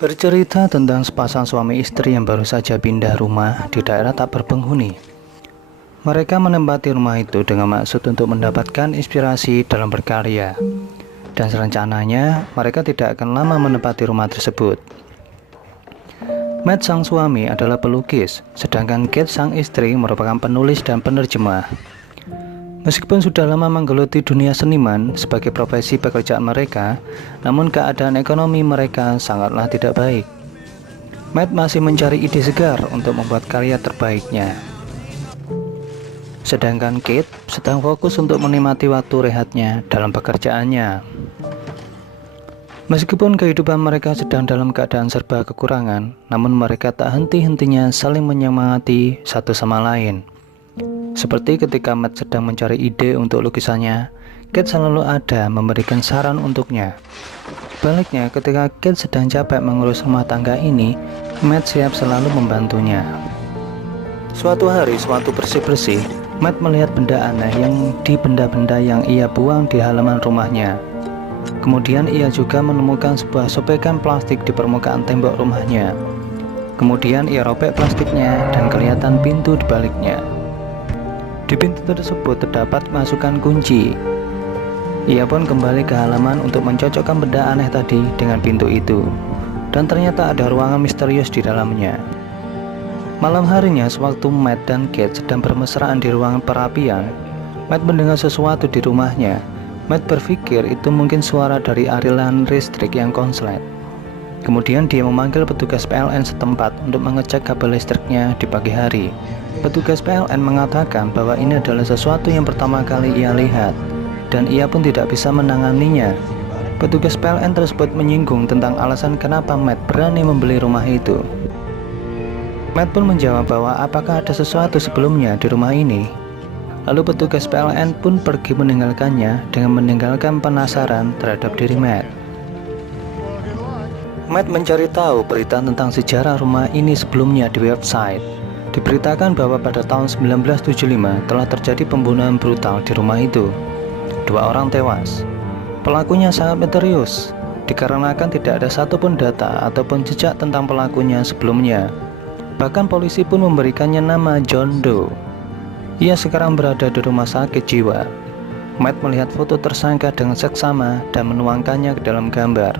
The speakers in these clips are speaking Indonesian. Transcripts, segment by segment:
Bercerita tentang sepasang suami istri yang baru saja pindah rumah di daerah tak berpenghuni. Mereka menempati rumah itu dengan maksud untuk mendapatkan inspirasi dalam berkarya. Dan rencananya mereka tidak akan lama menempati rumah tersebut. Matt sang suami adalah pelukis, sedangkan Kate sang istri merupakan penulis dan penerjemah. Meskipun sudah lama menggeluti dunia seniman sebagai profesi pekerjaan mereka, namun keadaan ekonomi mereka sangatlah tidak baik. Matt masih mencari ide segar untuk membuat karya terbaiknya. Sedangkan Kate sedang fokus untuk menikmati waktu rehatnya dalam pekerjaannya. Meskipun kehidupan mereka sedang dalam keadaan serba kekurangan, namun mereka tak henti-hentinya saling menyemangati satu sama lain. Seperti ketika Matt sedang mencari ide untuk lukisannya, Kate selalu ada memberikan saran untuknya. Sebaliknya, ketika Kate sedang capek mengurus rumah tangga ini, Matt siap selalu membantunya. Suatu hari, sewaktu bersih-bersih, Matt melihat benda aneh di benda-benda yang ia buang di halaman rumahnya. Kemudian ia juga menemukan sebuah sobekan plastik di permukaan tembok rumahnya. Kemudian ia robek plastiknya dan kelihatan pintu di baliknya. Di pintu tersebut terdapat masukan kunci. Ia pun kembali ke halaman untuk mencocokkan benda aneh tadi dengan pintu itu. Dan ternyata ada ruangan misterius di dalamnya. Malam harinya, sewaktu Matt dan Kate sedang bermesraan di ruangan perapian, Matt mendengar sesuatu di rumahnya. Matt berpikir itu mungkin suara dari aliran listrik yang konslet. Kemudian dia memanggil petugas PLN setempat untuk mengecek kabel listriknya di pagi hari. Petugas PLN mengatakan bahwa ini adalah sesuatu yang pertama kali ia lihat, dan ia pun tidak bisa menanganinya. Petugas PLN tersebut menyinggung tentang alasan kenapa Matt berani membeli rumah itu. Matt pun menjawab bahwa apakah ada sesuatu sebelumnya di rumah ini. Lalu petugas PLN pun pergi meninggalkannya dengan meninggalkan penasaran terhadap diri Matt. Matt mencari tahu berita tentang sejarah rumah ini sebelumnya di website. Diberitakan bahwa pada tahun 1975 telah terjadi pembunuhan brutal di rumah itu. 2 orang tewas. Pelakunya sangat misterius, dikarenakan tidak ada satupun data ataupun jejak tentang pelakunya sebelumnya. Bahkan polisi pun memberikannya nama John Doe. Ia sekarang berada di rumah sakit jiwa. Matt melihat foto tersangka dengan seksama dan menuangkannya ke dalam gambar.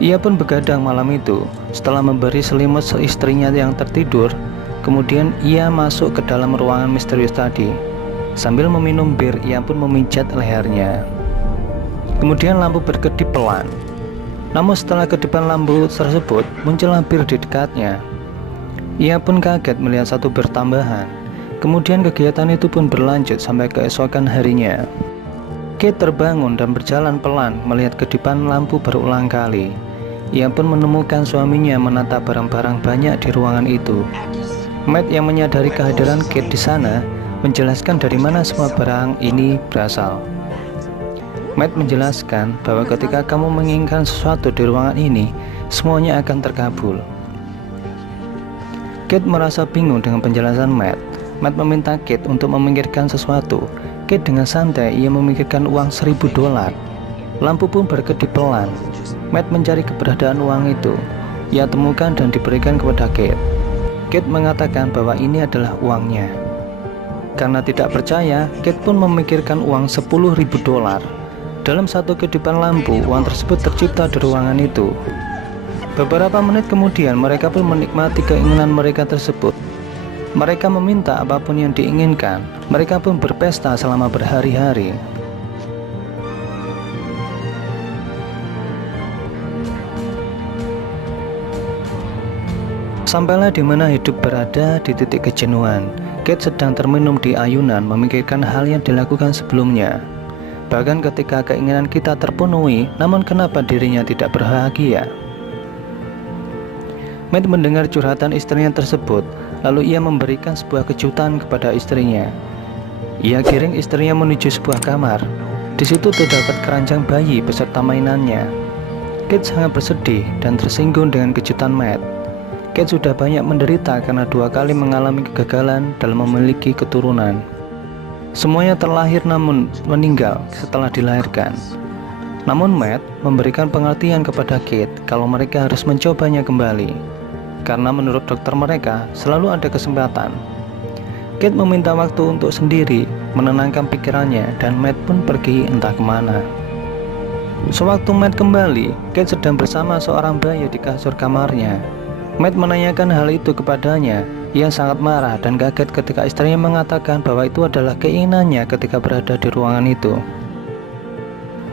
Ia pun begadang malam itu. Setelah memberi selimut istrinya yang tertidur, kemudian ia masuk ke dalam ruangan misterius tadi. Sambil meminum bir, ia pun memijat lehernya. Kemudian lampu berkedip pelan. Namun setelah kedipan lampu tersebut, muncullah bir di dekatnya. Ia pun kaget melihat satu bir tambahan. Kemudian kegiatan itu pun berlanjut sampai keesokan harinya. Kate terbangun dan berjalan pelan melihat kedipan lampu berulang kali. Ia pun menemukan suaminya menatap barang-barang banyak di ruangan itu. Matt yang menyadari kehadiran Kate di sana menjelaskan dari mana semua barang ini berasal. Matt menjelaskan bahwa ketika kamu menginginkan sesuatu di ruangan ini, semuanya akan terkabul. Kate merasa bingung dengan penjelasan Matt. Matt meminta Kate untuk memikirkan sesuatu. Kate dengan santai ia memikirkan uang $1000. Lampu pun berkedip pelan. Matt mencari keberadaan uang itu. Ia temukan dan diberikan kepada Kate. Kate mengatakan bahwa ini adalah uangnya. Karena tidak percaya, Kate pun memikirkan uang $10.000. Dalam satu kedipan lampu, uang tersebut tercipta di ruangan itu. Beberapa menit kemudian, mereka pun menikmati keinginan mereka tersebut. Mereka meminta apapun yang diinginkan. Mereka pun berpesta selama berhari-hari. Sampailah di mana hidup berada di titik kejenuhan. Kate sedang termenung di ayunan memikirkan hal yang dilakukan sebelumnya. Bahkan ketika keinginan kita terpenuhi, namun kenapa dirinya tidak bahagia? Matt mendengar curhatan istrinya tersebut. Lalu ia memberikan sebuah kejutan kepada istrinya. Ia giring istrinya menuju sebuah kamar. Di situ terdapat keranjang bayi beserta mainannya. Kate sangat bersedih dan tersinggung dengan kejutan Matt. Kate sudah banyak menderita karena 2 kali mengalami kegagalan dalam memiliki keturunan. Semuanya terlahir namun meninggal setelah dilahirkan. Namun Matt memberikan pengertian kepada Kate kalau mereka harus mencobanya kembali, karena menurut dokter mereka selalu ada kesempatan. Kate meminta waktu untuk sendiri menenangkan pikirannya dan Matt pun pergi entah kemana. Sewaktu Matt kembali, Kate sedang bersama seorang bayi di kasur kamarnya. Matt menanyakan hal itu kepadanya. Ia sangat marah dan kaget ketika istrinya mengatakan bahwa itu adalah keinginannya ketika berada di ruangan itu.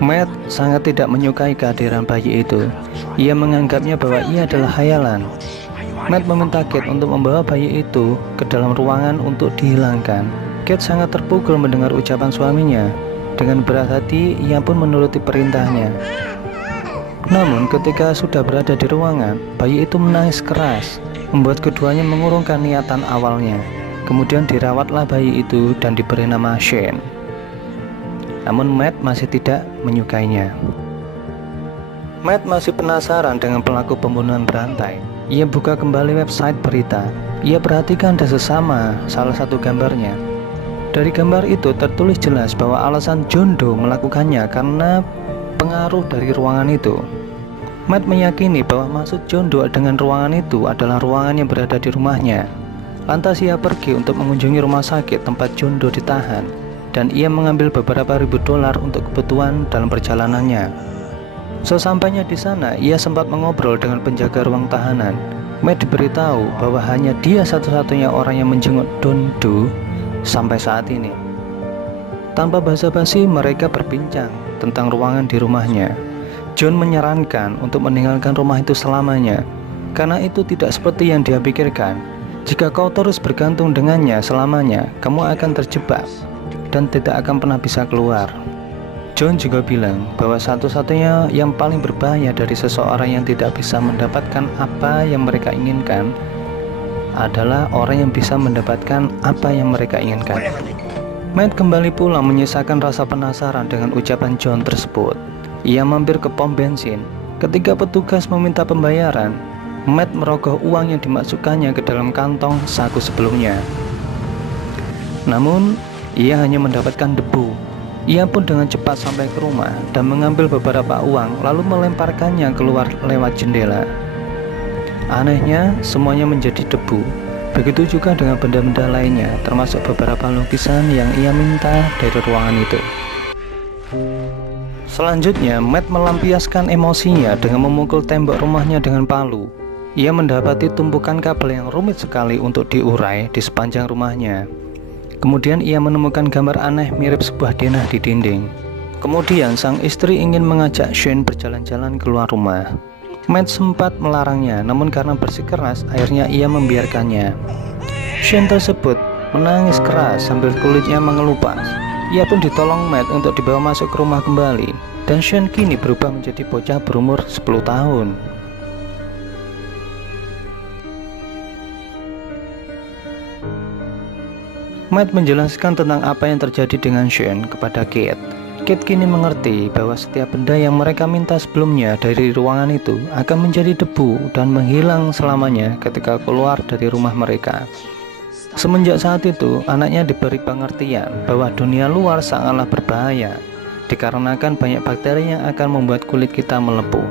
Matt sangat tidak menyukai kehadiran bayi itu. Ia menganggapnya bahwa ia adalah khayalan. Matt meminta Kate untuk membawa bayi itu ke dalam ruangan untuk dihilangkan. Kate sangat terpukul mendengar ucapan suaminya. Dengan berat hati, ia pun menuruti perintahnya. Namun ketika sudah berada di ruangan, bayi itu menangis keras, membuat keduanya mengurungkan niatan awalnya. Kemudian dirawatlah bayi itu dan diberi nama Shane. Namun Matt masih tidak menyukainya. Matt masih penasaran dengan pelaku pembunuhan berantai. Ia buka kembali website berita. Ia perhatikan dan sesama salah satu gambarnya. Dari gambar itu tertulis jelas bahwa alasan John Doe melakukannya karena pengaruh dari ruangan itu. Matt meyakini bahwa maksud John Doe dengan ruangan itu adalah ruangan yang berada di rumahnya. Lantas ia pergi untuk mengunjungi rumah sakit tempat John Doe ditahan, dan ia mengambil beberapa ribu dolar untuk kebutuhan dalam perjalanannya. Sesampainya di sana, ia sempat mengobrol dengan penjaga ruang tahanan. Matt diberitahu bahwa hanya dia satu-satunya orang yang menjenguk John Doe sampai saat ini. Tanpa basa-basi, mereka berbincang tentang ruangan di rumahnya. John menyarankan untuk meninggalkan rumah itu selamanya, karena itu tidak seperti yang dia pikirkan. Jika kau terus bergantung dengannya selamanya, kamu akan terjebak dan tidak akan pernah bisa keluar. John juga bilang bahwa satu-satunya yang paling berbahaya dari seseorang yang tidak bisa mendapatkan apa yang mereka inginkan adalah orang yang bisa mendapatkan apa yang mereka inginkan. Matt kembali pulang menyisakan rasa penasaran dengan ucapan John tersebut. Ia mampir ke pom bensin. Ketika petugas meminta pembayaran, Matt merogoh uang yang dimasukkannya ke dalam kantong saku sebelumnya. Namun, ia hanya mendapatkan debu. Ia pun dengan cepat sampai ke rumah dan mengambil beberapa uang lalu melemparkannya keluar lewat jendela. Anehnya, semuanya menjadi debu. Begitu juga dengan benda-benda lainnya, termasuk beberapa lukisan yang ia minta dari ruangan itu. Selanjutnya, Matt melampiaskan emosinya dengan memukul tembok rumahnya dengan palu. Ia mendapati tumpukan kabel yang rumit sekali untuk diurai di sepanjang rumahnya. Kemudian ia menemukan gambar aneh mirip sebuah denah di dinding. Kemudian sang istri ingin mengajak Shane berjalan-jalan keluar rumah. Matt sempat melarangnya, namun karena bersikeras akhirnya ia membiarkannya. Shane tersebut menangis keras sambil kulitnya mengelupas. Ia pun ditolong Matt untuk dibawa masuk ke rumah kembali, dan Shane kini berubah menjadi bocah berumur 10 tahun. Matt menjelaskan tentang apa yang terjadi dengan Shane kepada Kate. Kate kini mengerti bahwa setiap benda yang mereka minta sebelumnya dari ruangan itu akan menjadi debu dan menghilang selamanya ketika keluar dari rumah mereka. Semenjak saat itu, anaknya diberi pengertian bahwa dunia luar sangatlah berbahaya, dikarenakan banyak bakteri yang akan membuat kulit kita melepuh.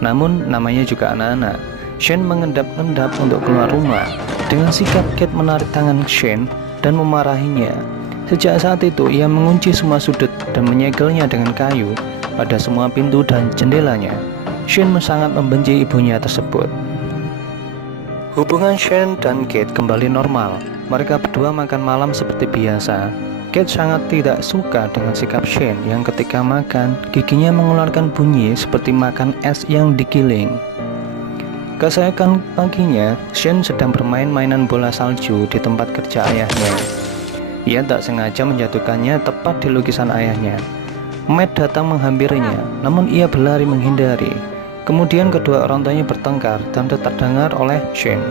Namun, namanya juga anak-anak. Shane mengendap-endap untuk keluar rumah. Dengan sikap, Kate menarik tangan Shane dan memarahinya. Sejak saat itu, ia mengunci semua sudut dan menyegelnya dengan kayu pada semua pintu dan jendelanya. Shane sangat membenci ibunya tersebut. Hubungan Shane dan Kate kembali normal. Mereka berdua makan malam seperti biasa. Kate sangat tidak suka dengan sikap Shane yang ketika makan, giginya mengeluarkan bunyi seperti makan es yang digiling. Keesokan paginya, Shane sedang bermain mainan bola salju di tempat kerja ayahnya. Ia tak sengaja menjatuhkannya tepat di lukisan ayahnya. Matt datang menghampirinya, namun ia berlari menghindari. Kemudian kedua orang tuanya bertengkar dan terdengar oleh Shane.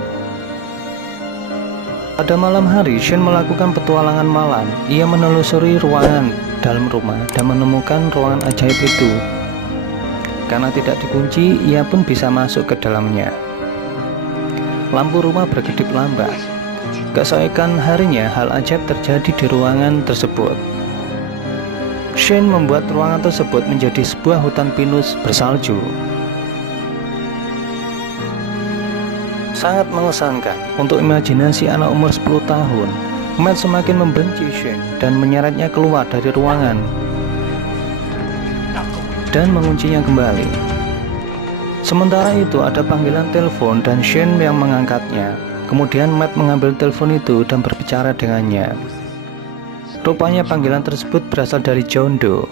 Pada malam hari, Shane melakukan petualangan malam. Ia menelusuri ruangan dalam rumah dan menemukan ruangan ajaib itu. Karena tidak dikunci, ia pun bisa masuk ke dalamnya. Lampu rumah berkedip lambat. Keesokan harinya, hal ajaib terjadi di ruangan tersebut. Shane membuat ruangan tersebut menjadi sebuah hutan pinus bersalju. Sangat mengesankan untuk imajinasi anak umur 10 tahun. Matt semakin membenci Shane dan menyeretnya keluar dari ruangan dan menguncinya kembali. Sementara itu ada panggilan telepon dan Shane yang mengangkatnya. Kemudian Matt mengambil telepon itu dan berbicara dengannya. Rupanya panggilan tersebut berasal dari John Doe.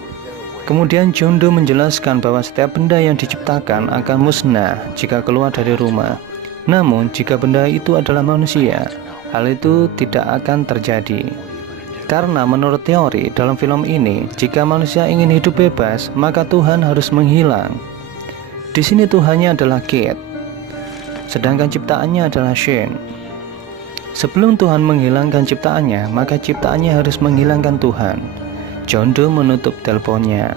Kemudian John Doe menjelaskan bahwa setiap benda yang diciptakan akan musnah jika keluar dari rumah. Namun jika benda itu adalah manusia, hal itu tidak akan terjadi. Karena menurut teori dalam film ini, jika manusia ingin hidup bebas, maka Tuhan harus menghilang. Di sini Tuhannya adalah Kate, sedangkan ciptaannya adalah Shane. Sebelum Tuhan menghilangkan ciptaannya, maka ciptaannya harus menghilangkan Tuhan. John Doe menutup teleponnya.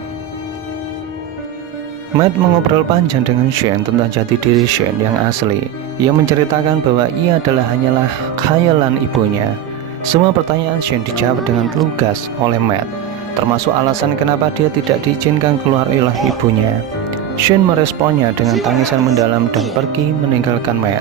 Matt mengobrol panjang dengan Shane tentang jati diri Shane yang asli. Ia menceritakan bahwa ia hanyalah khayalan ibunya. Semua pertanyaan Shane dijawab dengan lugas oleh Matt, termasuk alasan kenapa dia tidak diizinkan keluar oleh ibunya. Shane meresponnya dengan tangisan mendalam dan pergi meninggalkan Matt.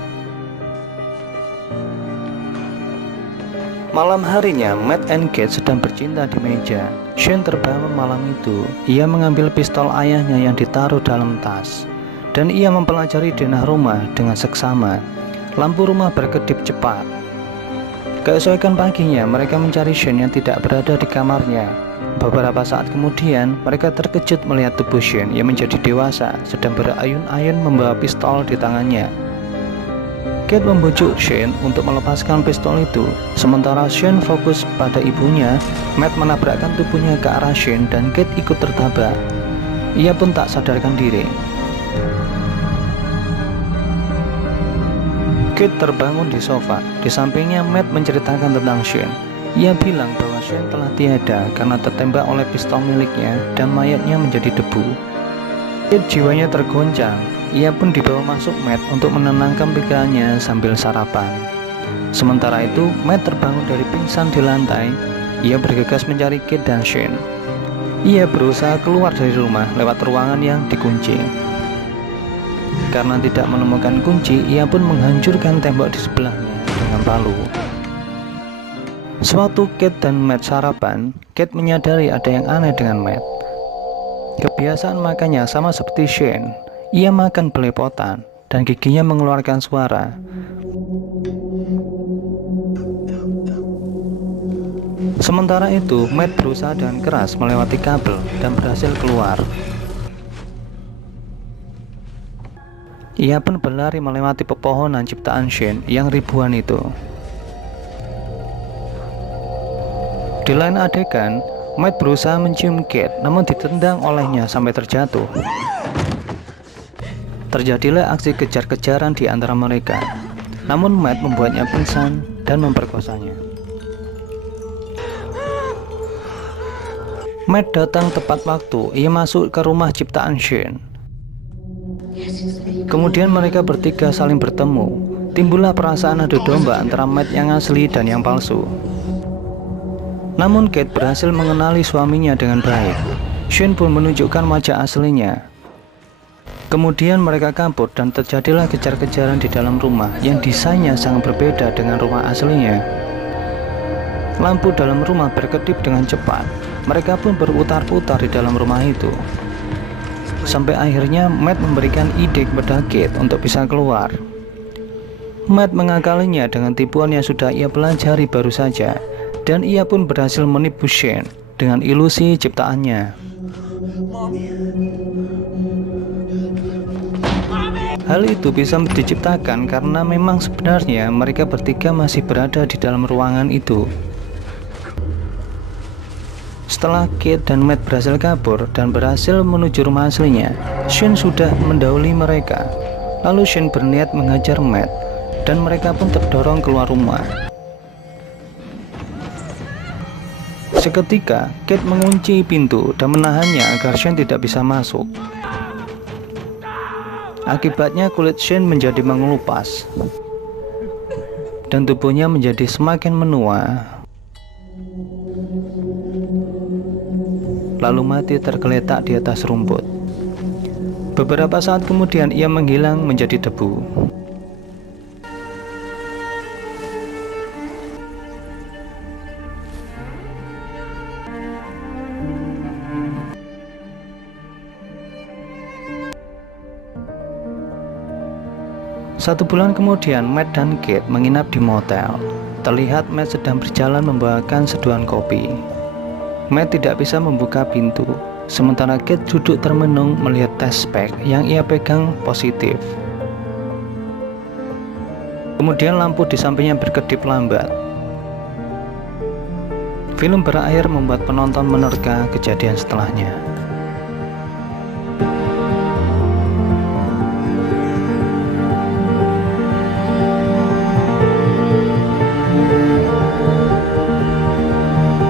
Malam harinya, Matt dan Kate sedang bercinta di meja. Shane terbangun malam itu. Ia mengambil pistol ayahnya yang ditaruh dalam tas, dan ia mempelajari denah rumah dengan seksama. Lampu rumah berkedip cepat. Keesokan paginya, mereka mencari Shane yang tidak berada di kamarnya. Beberapa saat kemudian, mereka terkejut melihat tubuh Shane yang menjadi dewasa, sedang berayun-ayun membawa pistol di tangannya. Kate membujuk Shane untuk melepaskan pistol itu. Sementara Shane fokus pada ibunya, Matt menabrakkan tubuhnya ke arah Shane dan Kate ikut tertabrak. Ia pun tak sadarkan diri. Kate terbangun di sofa. Di sampingnya Matt menceritakan tentang Shane. Ia bilang bahwa Shane telah tiada karena tertembak oleh pistol miliknya dan mayatnya menjadi debu. Kate jiwanya tergoncang. Ia pun dibawa masuk Matt untuk menenangkan pikirannya sambil sarapan. Sementara itu, Matt terbangun dari pingsan di lantai. Ia bergegas mencari Kate dan Shane. Ia berusaha keluar dari rumah lewat ruangan yang dikunci. Karena tidak menemukan kunci, ia pun menghancurkan tembok di sebelahnya dengan palu. Sewaktu Kate dan Matt sarapan, Kate menyadari ada yang aneh dengan Matt. Kebiasaan makannya sama seperti Shane. Ia makan belepotan dan giginya mengeluarkan suara. Sementara itu, Matt berusaha dengan keras melewati kabel dan berhasil keluar. Ia pun berlari melewati pepohonan ciptaan Shane yang ribuan itu. Di lain adegan, Matt berusaha mencium Kate, namun ditendang olehnya sampai terjatuh. Terjadilah aksi kejar-kejaran di antara mereka. Namun Matt membuatnya pingsan dan memperkosanya. Matt datang tepat waktu. Ia masuk ke rumah ciptaan Shane. Kemudian mereka bertiga saling bertemu. Timbullah perasaan adu domba antara Matt yang asli dan yang palsu. Namun Kate berhasil mengenali suaminya dengan baik. Shane pun menunjukkan wajah aslinya. Kemudian mereka kabur dan terjadilah kejar-kejaran di dalam rumah yang desainnya sangat berbeda dengan rumah aslinya. Lampu dalam rumah berkedip dengan cepat. Mereka pun berputar-putar di dalam rumah itu. Sampai akhirnya Matt memberikan ide kepada Kate untuk bisa keluar. Matt mengakalinya dengan tipuan yang sudah ia pelajari baru saja, dan ia pun berhasil menipu Shane dengan ilusi ciptaannya. Hal itu bisa diciptakan karena memang sebenarnya mereka bertiga masih berada di dalam ruangan itu. Setelah Kate dan Matt berhasil kabur dan berhasil menuju rumah aslinya, Shane sudah mendahului mereka. Lalu Shane berniat menghajar Matt dan mereka pun terdorong keluar rumah. Seketika, Kate mengunci pintu dan menahannya agar Shane tidak bisa masuk. Akibatnya kulit Shane menjadi mengelupas dan tubuhnya menjadi semakin menua. lalu mati tergeletak di atas rumput. Beberapa saat kemudian ia menghilang menjadi debu. Satu bulan kemudian, Matt dan Kate menginap di motel. Terlihat Matt sedang berjalan membawakan seduhan kopi. Matt tidak bisa membuka pintu, sementara Kate duduk termenung melihat tes pack yang ia pegang positif. Kemudian lampu di sampingnya berkedip lambat. Film berakhir membuat penonton menerka kejadian setelahnya.